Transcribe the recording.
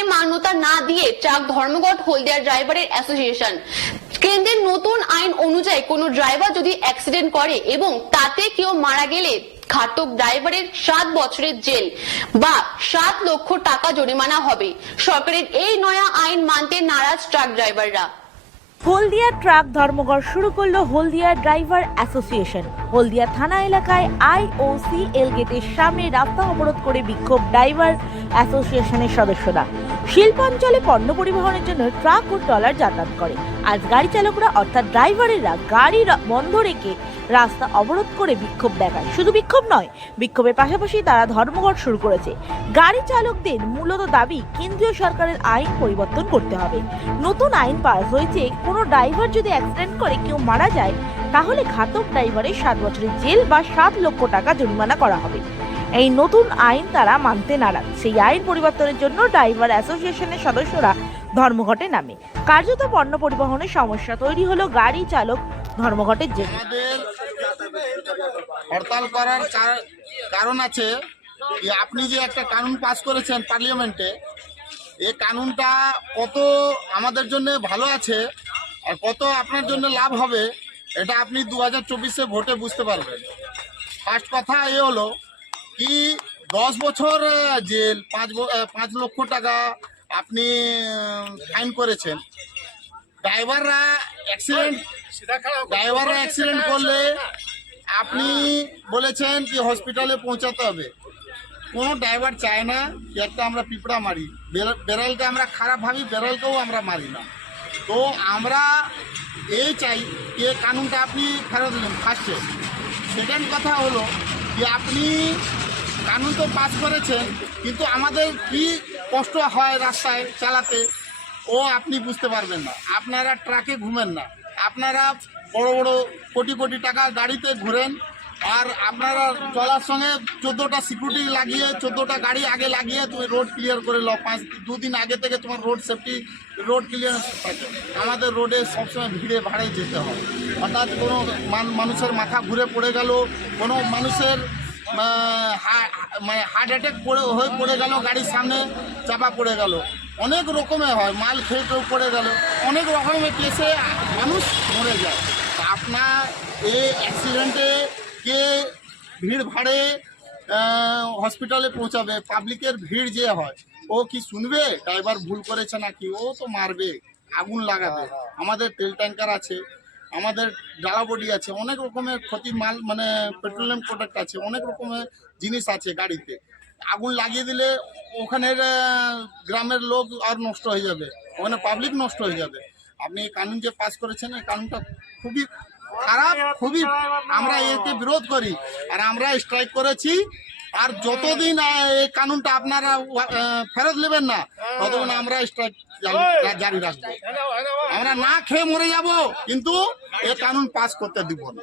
আইনে মান্যতা না দিয়ে ট্রাক ধর্মঘট হলদিয়া ড্রাইভারের অ্যাসোসিয়েশন। কেন্দ্রের নতুন আইন অনুযায়ী কোনো ড্রাইভার যদি অ্যাক্সিডেন্ট করে এবং তাতে কেউ মারা গেলে ঘাতক ড্রাইভারের সাত বছরের জেল বা সাত লক্ষ টাকা জরিমানা হবে। সরকারের এই নয়া আইন মানতে নারাজ ট্রাক ড্রাইভাররা। হলদিয়া ট্রাক ধর্মঘট শুরু করল হলদিয়া ড্রাইভার অ্যাসোসিয়েশন। হলদিয়া থানা এলাকায় আইওসি এল গেটের সামনে রাস্তা অবরোধ করে বিক্ষোভ ড্রাইভার অ্যাসোসিয়েশনের সদস্যরা। শিল্পাঞ্চলে পণ্য পরিবহনের জন্য ট্রাক ও ট্রলার যাতায়াত করে। আজ গাড়ি চালকরা অর্থাৎ ড্রাইভারেরা গাড়ি বন্ধ রেখে রাস্তা অবরোধ করে বিক্ষোভ দেখায়। শুধু বিক্ষোভ নয়, বিক্ষোভের পাশাপাশি তারা ধর্মঘট শুরু করেছে। গাড়ি চালকদের মূলত দাবি, কেন্দ্রীয় সরকারের আইন পরিবর্তন করতে হবে। নতুন আইন পাস হয়েছে, কোনো ড্রাইভার যদি অ্যাক্সিডেন্ট করে কেউ মারা যায় তাহলে ঘাতক ড্রাইভারের সাত বছরের জেল বা সাত লক্ষ টাকা জরিমানা করা হবে। এই নতুন আইন তারা মানতে নারাজ। সেই আইন পরিবর্তনের জন্য ড্রাইভার অ্যাসোসিয়েশনের সদস্যরা ধর্মঘটে নামে। কার্যত পণ্য পরিবহনের সমস্যা তৈরি হলো গাড়ি চালক ধর্মঘটের আমাদের হরতাল করার কার- কারণ আছে যে আপনি যে একটা কানুন পাস করেছেন পার্লামেন্টে এই কানুনটা কত আমাদের জন্য ভালো আছে আর কত আপনার জন্য লাভ হবে এটা আপনি দু হাজার চব্বিশে ভোটে বুঝতে পারবেন। ফার্স্ট কথা এ হলো কি দশ বছর জেল, পাঁচ পাঁচ লক্ষ টাকা আপনি ফাইন করেছেন। ড্রাইভাররা অ্যাক্সিডেন্ট ড্রাইভাররা অ্যাক্সিডেন্ট করলে আপনি বলেছেন কি হসপিটালে পৌঁছাতে হবে। কোনো ড্রাইভার চায় না একটা আমরা পিঁপড়া মারি। বেড়ালকে আমরা খারাপ ভাবি, বেড়ালকেও আমরা মারি না। তো আমরা এই চাই যে কানুনটা আপনি ফেরত দিলেন ফার্স্টে সেকেন্ড কথা হলো যে আপনি কানুন তো পাস করেছেন, কিন্তু আমাদের কি কষ্ট হয় রাস্তায় চালাতে, ও আপনি বুঝতে পারবেন না। আপনারা ট্রাকে ঘুমেন না। আপনারা বড় বড় কোটি কোটি টাকা গাড়িতে ঘুরেন আর আপনারা চলার সঙ্গে চোদ্দোটা সিকিউরিটি লাগিয়ে, চোদ্দোটা গাড়ি আগে লাগিয়ে তুমি রোড ক্লিয়ার করে নাও পাঁচ, দুদিন আগে থেকে তোমার রোড সেফটি রোড ক্লিয়ারেন্স থাকে। আমাদের রোডে সবসময় ভিড়ে ভাড়ে যেতে হয়। অর্থাৎ কোনো মান- মানুষের মাথা ঘুরে পড়ে গেল, কোনো মানুষের মানে হার্ট অ্যাটাক পড়ে, হয়ে পড়ে গেল, গাড়ির সামনে চাপা পড়ে গেল। অনেক রকমের হয়, মাল খেয়ে পড়ে গেল। অনেক রকমের কেসে মানুষ মরে যায়। আপনার এই অ্যাক্সিডেন্টে কে ভিড় ভাড়ে হসপিটালে পৌঁছাবে পাবলিকের ভিড় যে হয় ও কি শুনবে? ড্রাইভার ভুল করেছে নাকি? ও তো মারবে আগুন লাগাবে। আমাদের তেল ট্যাঙ্কার আছে আমাদের ডালাবডি আছে অনেক রকমের ক্ষতি মাল মানে পেট্রোলিয়াম প্রোডাক্ট আছে অনেক রকমের জিনিস আছে গাড়িতে। আগুন লাগিয়ে দিলে ওখানের গ্রামের লোক আর নষ্ট হয়ে যাবে ওখানে পাবলিক নষ্ট হয়ে যাবে। আপনি এই কানুন যে পাস করেছেন এই কানুনটা খুবই খারাপ খুবই আমরা এতে বিরোধ করি আর আমরা স্ট্রাইক করেছি। আর যতদিন এই কানুনটা আপনারা ফেরত নেবেন না ততদিন আমরা স্ট্রাইক জারি রাখব। আমরা না খেয়ে মরে যাব কিন্তু এই কানুন পাস করতে দিব না।